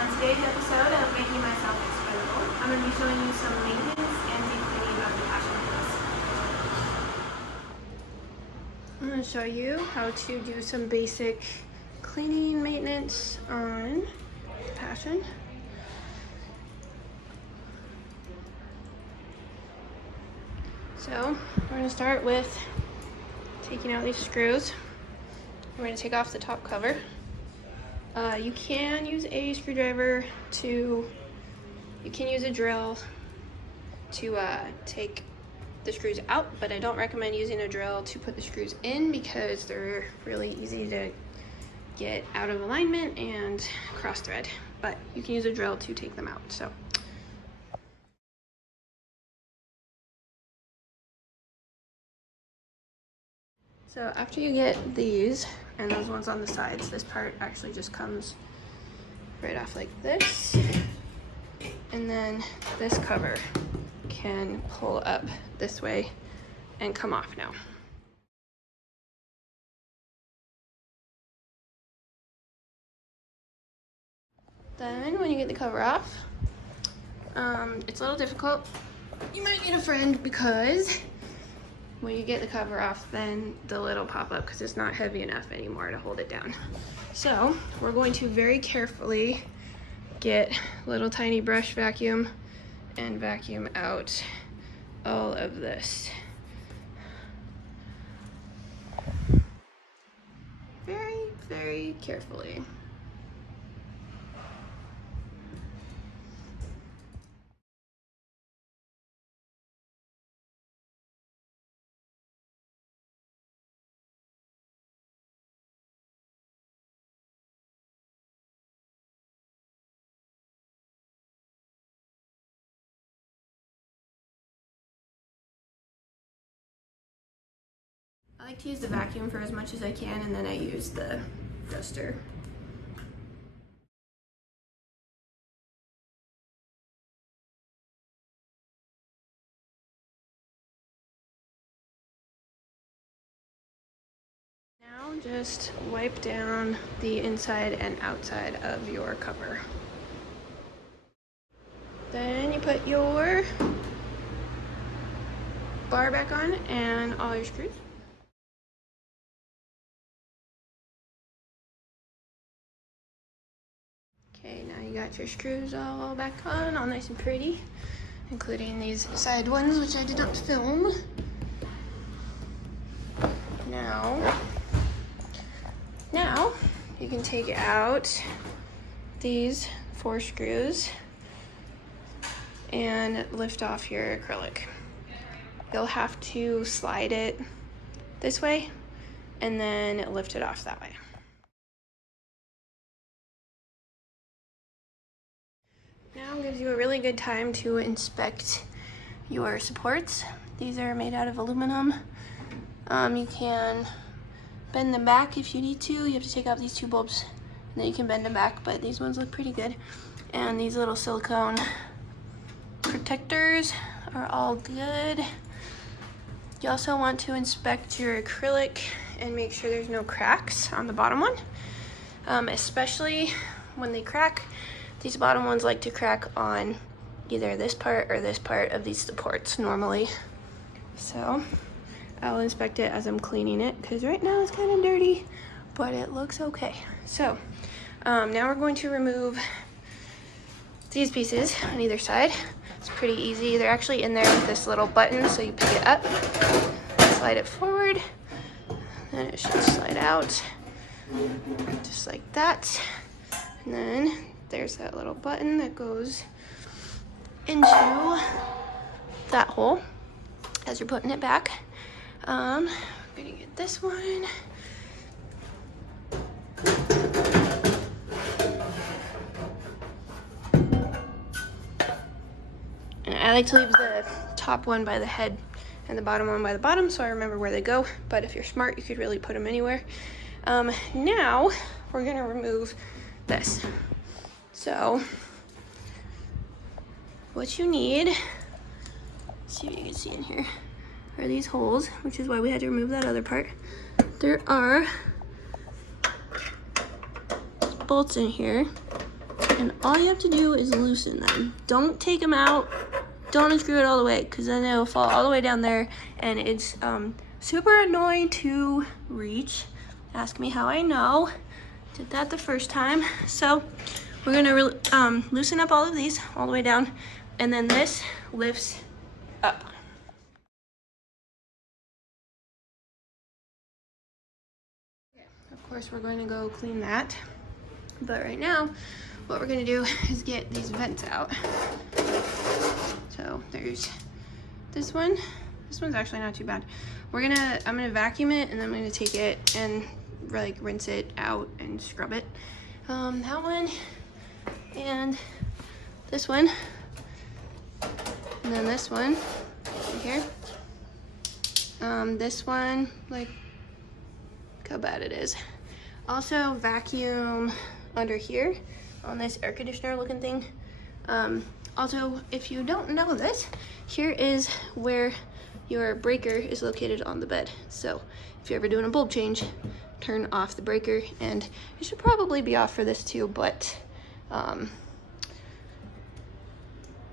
On today's episode of Making Myself Expendable, I'm going to be showing you some maintenance and deep cleaning of the Passion Plus. I'm going to show you how to do some basic cleaning maintenance on Passion. So we're going to start with taking out these screws. We're going to take off the top cover. You can use a screwdriver you can use a drill to take the screws out, but I don't recommend using a drill to put the screws in because they're really easy to get out of alignment and cross thread, but you can use a drill to take them out. So after you get these and those ones on the sides, this part actually just comes right off like this. And then this cover can pull up this way and come off now. Then when you get the cover off, it's a little difficult. You might need a friend because when you get the cover off, then the lid will pop up because it's not heavy enough anymore to hold it down. So we're going to very carefully get a little tiny brush vacuum and vacuum out all of this. Very, very carefully. I like to use the vacuum for as much as I can, and then I use the duster. Now just wipe down the inside and outside of your cover. Then you put your bar back on and all your screws. Okay, now you got your screws all back on, all nice and pretty, including these side ones, which I did not film. Now you can take out these 4 screws and lift off your acrylic. You'll have to slide it this way and then lift it off that way. Now gives you a really good time to inspect your supports. These are made out of aluminum. You can bend them back if you need to. You have to take out these 2 bulbs and then you can bend them back, but these ones look pretty good. And these little silicone protectors are all good. You also want to inspect your acrylic and make sure there's no cracks on the bottom one, especially when they crack. These bottom ones like to crack on either this part or this part of these supports normally. So I'll inspect it as I'm cleaning it because right now it's kind of dirty, but it looks okay. So now we're going to remove these pieces on either side. It's pretty easy. They're actually in there with this little button, so you pick it up, slide it forward, then it should slide out just like that. And then there's that little button that goes into that hole as you're putting it back. I'm gonna get this one. And I like to leave the top one by the head and the bottom one by the bottom so I remember where they go, but if you're smart, you could really put them anywhere. Now we're gonna remove this. So what you need, let's see if you can see in here, are these holes, which is why we had to remove that other part. There are bolts in here And all you have to do is loosen them. Don't take them out. Don't unscrew it all the way, because then it'll fall all the way down there, and it's super annoying to reach. Ask me how I know. Did that the first time. So we're gonna loosen up all of these all the way down, and then this lifts up. Of course, we're going to go clean that. But right now, what we're gonna do is get these vents out. So there's this one. This one's actually not too bad. I'm gonna vacuum it, and then I'm gonna take it and like rinse it out and scrub it. That one and this one, and then this one right here. This one, like, look how bad it is. Also vacuum under here on this air conditioner looking thing. Also, if you don't know this, here is where your breaker is located on the bed. So if you're ever doing a bulb change, turn off the breaker, and it should probably be off for this too, but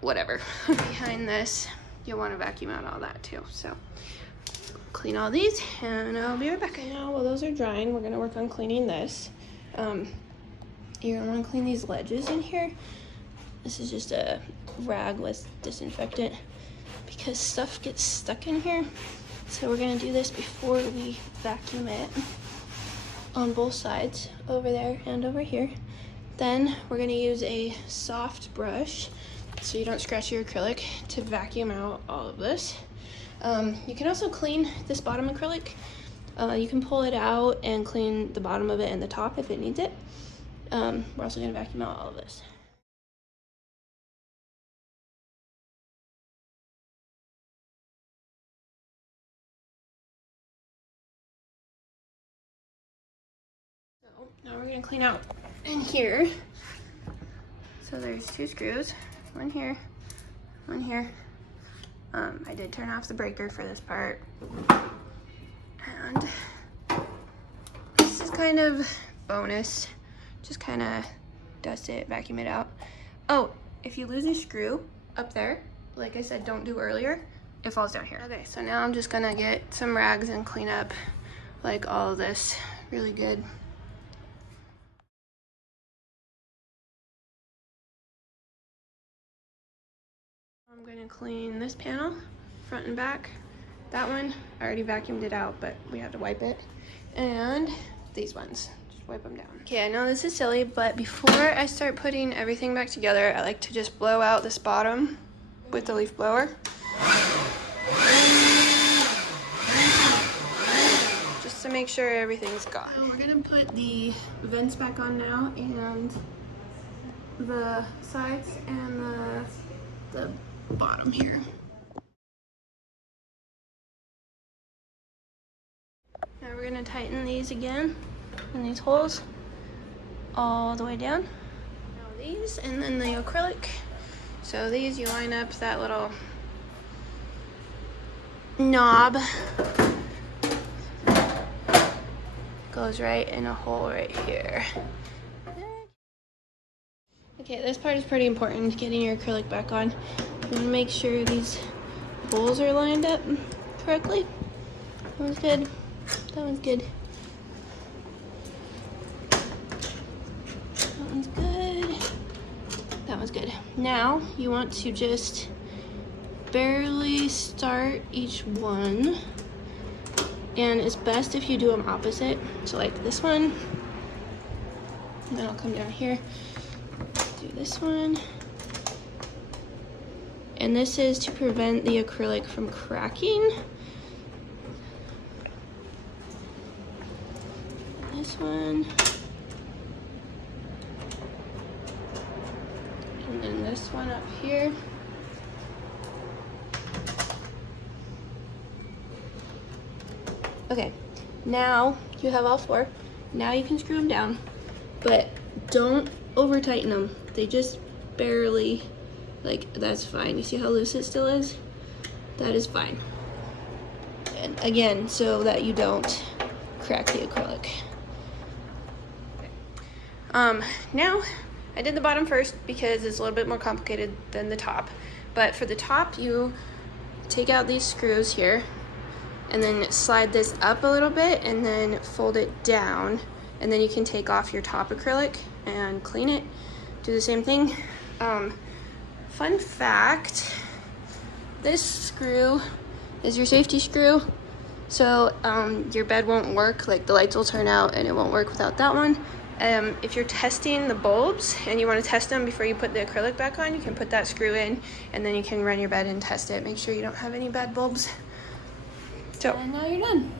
whatever. Behind this, you'll want to vacuum out all that too. So clean all these, and I'll be right back. Now, while those are drying, we're gonna work on cleaning this. You're gonna want to clean these ledges in here. This is just a rag with disinfectant because stuff gets stuck in here. So we're gonna do this before we vacuum it on both sides, over there and over here. Then we're gonna use a soft brush so you don't scratch your acrylic to vacuum out all of this. You can also clean this bottom acrylic. You can pull it out and clean the bottom of it and the top if it needs it. We're also gonna vacuum out all of this. So now we're gonna clean out in here. So there's 2 screws, one here, one here. I did turn off the breaker for this part. And this is kind of bonus. Just kind of dust it, vacuum it out. Oh, if you lose a screw up there, like I said, don't do earlier, it falls down here. Okay, so now I'm just gonna get some rags and clean up like all of this really good. I'm gonna clean this panel, front and back. That one, I already vacuumed it out, but we have to wipe it. And these ones, just wipe them down. Okay, I know this is silly, but before I start putting everything back together, I like to just blow out this bottom with the leaf blower. Just to make sure everything's gone. So we're gonna put the vents back on now, and the sides and the bottom here. Now we're gonna tighten these again in these holes all the way down. Now these, and then the acrylic. So these, you line up that little knob. Goes right in a hole right here. Okay, this part is pretty important, getting your acrylic back on. You want to make sure these holes are lined up correctly. That one's good. That one's good. That one's good. That one's good. Now, you want to just barely start each one. And it's best if you do them opposite. So like this one, and then I'll come down here. Do this one, and this is to prevent the acrylic from cracking. This one, and then this one up here. Okay, now you have all 4. Now you can screw them down, but don't over tighten them. They just barely, like, that's fine. You see how loose it still is? That is fine. And again, so that you don't crack the acrylic. Okay. Now I did the bottom first because it's a little bit more complicated than the top. But for the top, you take out these screws here and then slide this up a little bit and then fold it down. And then you can take off your top acrylic and clean it. Do the same thing. Fun fact, this screw is your safety screw. So your bed won't work, like the lights will turn out and it won't work without that one. If you're testing the bulbs and you want to test them before you put the acrylic back on, you can put that screw in and then you can run your bed and test it. Make sure you don't have any bad bulbs. So, and now you're done.